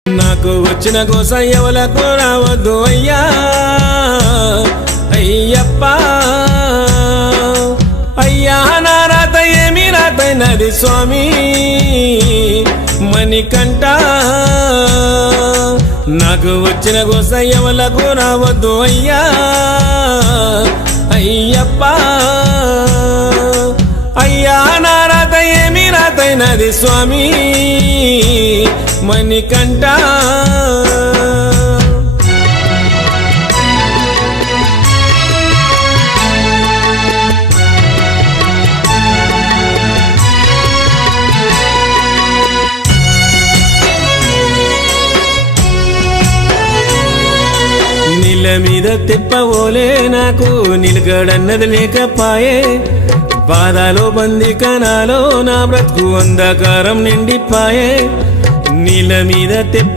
నాకు వచ్చిన కోస ఎవలకు రావద్దు అయ్యా అయ్యప్ప అయ్యా నా రాత ఏమి రాతైనది స్వామి మణికంఠ నాకు వచ్చిన కోస ఎవలకు రావద్దు అయ్యా అయ్యప్ప అయ్యా నా రాత ఏమి రాతైనది స్వామి మణికంఠ నీళ్ళ మీద తెప్పవోలే నాకు నిలకడన్నది లేకపాయే బాధలో బందికనాలో నా బ్రతుకు అంధకారం నిండిపాయే నీళ్ళ మీద తెప్ప